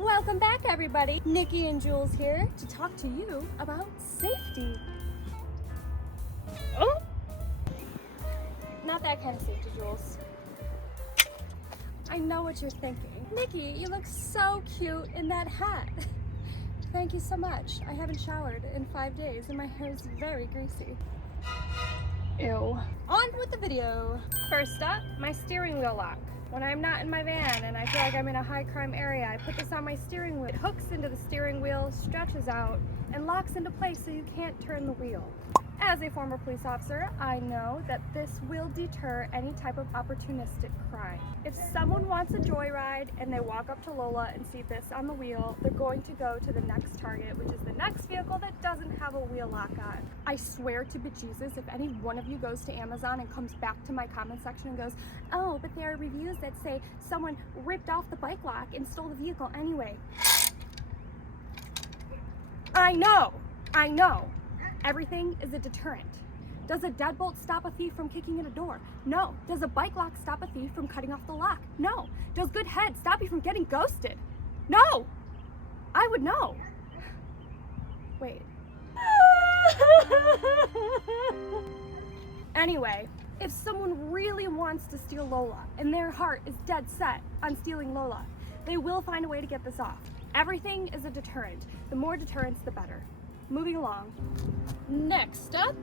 Welcome back, everybody. Nikki and Jules here to talk to you about safety. Oh! Not that kind of safety, Jules. I know what you're thinking. Nikki, you look so cute in that hat. Thank you so much. I haven't showered in 5 days and my hair is very greasy. Ew. On with the video. First up, my steering wheel lock. When I'm not in my van and I feel like I'm in a high crime area, I put this on my steering wheel. It hooks into the steering wheel, stretches out, and locks into place so you can't turn the wheel. As a former police officer, I know that this will deter any type of opportunistic crime. If someone wants a joyride and they walk up to Lola and see this on the wheel, they're going to go to the next target, which is the next vehicle that doesn't have a wheel lock on. I swear to bejesus, if any one of you goes to Amazon and comes back to my comment section and goes, oh, but there are reviews that say someone ripped off the bike lock and stole the vehicle anyway. I know. Everything is a deterrent. Does a deadbolt stop a thief from kicking in a door? No. Does a bike lock stop a thief from cutting off the lock? No. Does good head stop you from getting ghosted? No. I would know. Wait. Anyway, if someone really wants to steal Lola and their heart is dead set on stealing Lola, they will find a way to get this off. Everything is a deterrent. The more deterrents, the better. Moving along. Next up,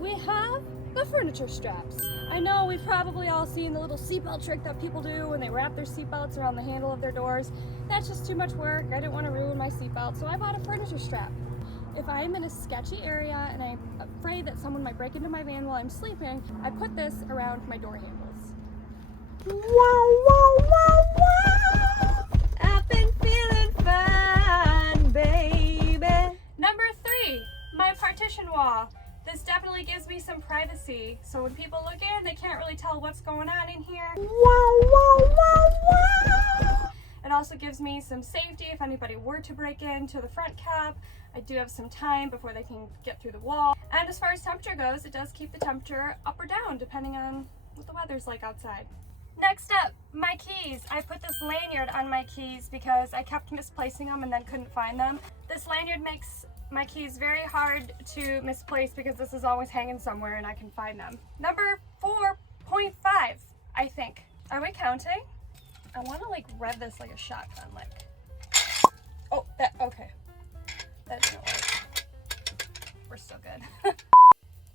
we have the furniture straps. I know we've probably all seen the little seatbelt trick that people do when they wrap their seatbelts around the handle of their doors. That's just too much work. I didn't want to ruin my seatbelt, so I bought a furniture strap. If I am in a sketchy area and I'm afraid that someone might break into my van while I'm sleeping, I put this around my door handles. Wow, wow, wow, wow! I've been feeling fine, baby. Number 3, my partition wall. This definitely gives me some privacy, so when people look in, they can't really tell what's going on in here. Wow, wow, wow, wow! It also gives me some safety if anybody were to break into the front cab. I do have some time before they can get through the wall. And as far as temperature goes, it does keep the temperature up or down depending on what the weather's like outside. Next up, my keys. I put this lanyard on my keys because I kept misplacing them and then couldn't find them. This lanyard makes my keys very hard to misplace because this is always hanging somewhere and I can find them. Number 4.5, I think. Are we counting? I want to like rev this like a shotgun, like. Oh, okay. That didn't work. We're still good.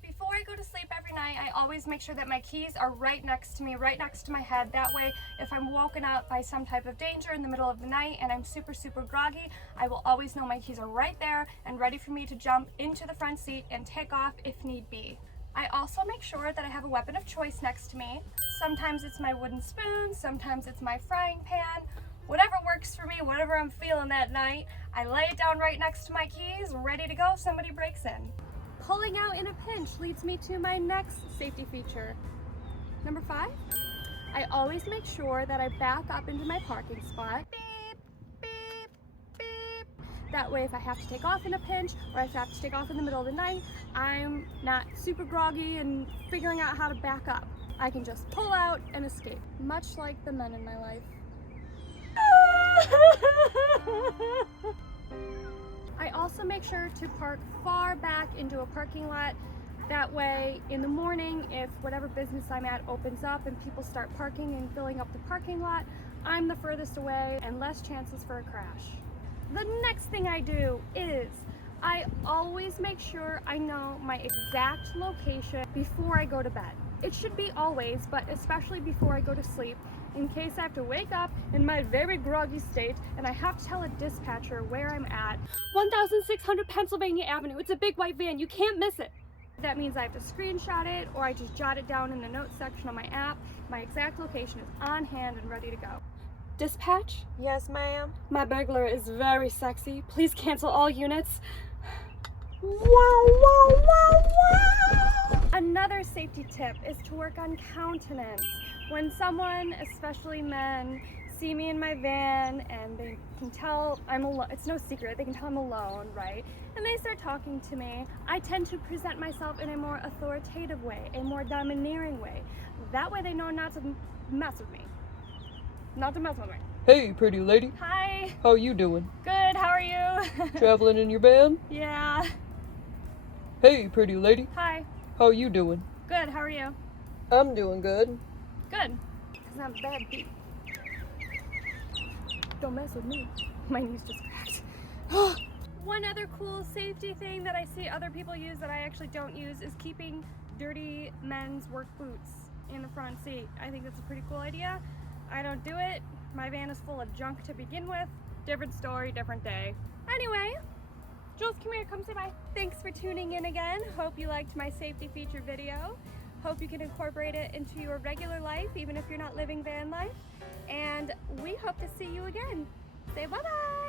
Before I go to sleep every night, I always make sure that my keys are right next to me, right next to my head. That way, if I'm woken up by some type of danger in the middle of the night and I'm super, super groggy, I will always know my keys are right there and ready for me to jump into the front seat and take off if need be. I also make sure that I have a weapon of choice next to me. Sometimes it's my wooden spoon, sometimes it's my frying pan. Whatever works for me, whatever I'm feeling that night, I lay it down right next to my keys, ready to go if somebody breaks in. Pulling out in a pinch leads me to my next safety feature. Number 5, I always make sure that I back up into my parking spot. Beep, beep, beep. That way if I have to take off in a pinch or if I have to take off in the middle of the night, I'm not super groggy and figuring out how to back up. I can just pull out and escape, much like the men in my life. I also make sure to park far back into a parking lot. That way, in the morning, if whatever business I'm at opens up and people start parking and filling up the parking lot, I'm the furthest away and less chances for a crash. The next thing I do is I always make sure I know my exact location before I go to bed. It should be always, but especially before I go to sleep, in case I have to wake up in my very groggy state and I have to tell a dispatcher where I'm at. 1600 Pennsylvania Avenue. It's a big white van. You can't miss it. That means I have to screenshot it or I just jot it down in the notes section on my app. My exact location is on hand and ready to go. Dispatch? Yes, ma'am. My burglar is very sexy. Please cancel all units. Wow, wow, wow, wow! Another safety tip is to work on countenance. When someone, especially men, see me in my van and they can tell I'm alone, it's no secret, they can tell I'm alone, right? And they start talking to me, I tend to present myself in a more authoritative way, a more domineering way. That way they know not to mess with me. Not to mess with me. Hey, pretty lady. Hi. How you doing? Good, how are you? Traveling in your van? Yeah. Hey, pretty lady. Hi. How you doing? Good, how are you? I'm doing good. Good. Because I'm a bad bitch. Don't mess with me. My knee's just cracked. One other cool safety thing that I see other people use that I actually don't use is keeping dirty men's work boots in the front seat. I think that's a pretty cool idea. I don't do it. My van is full of junk to begin with. Different story, different day. Anyway, Jules, come here, come say bye. Thanks for tuning in again. Hope you liked my safety feature video. Hope you can incorporate it into your regular life, even if you're not living van life. And we hope to see you again. Say bye-bye.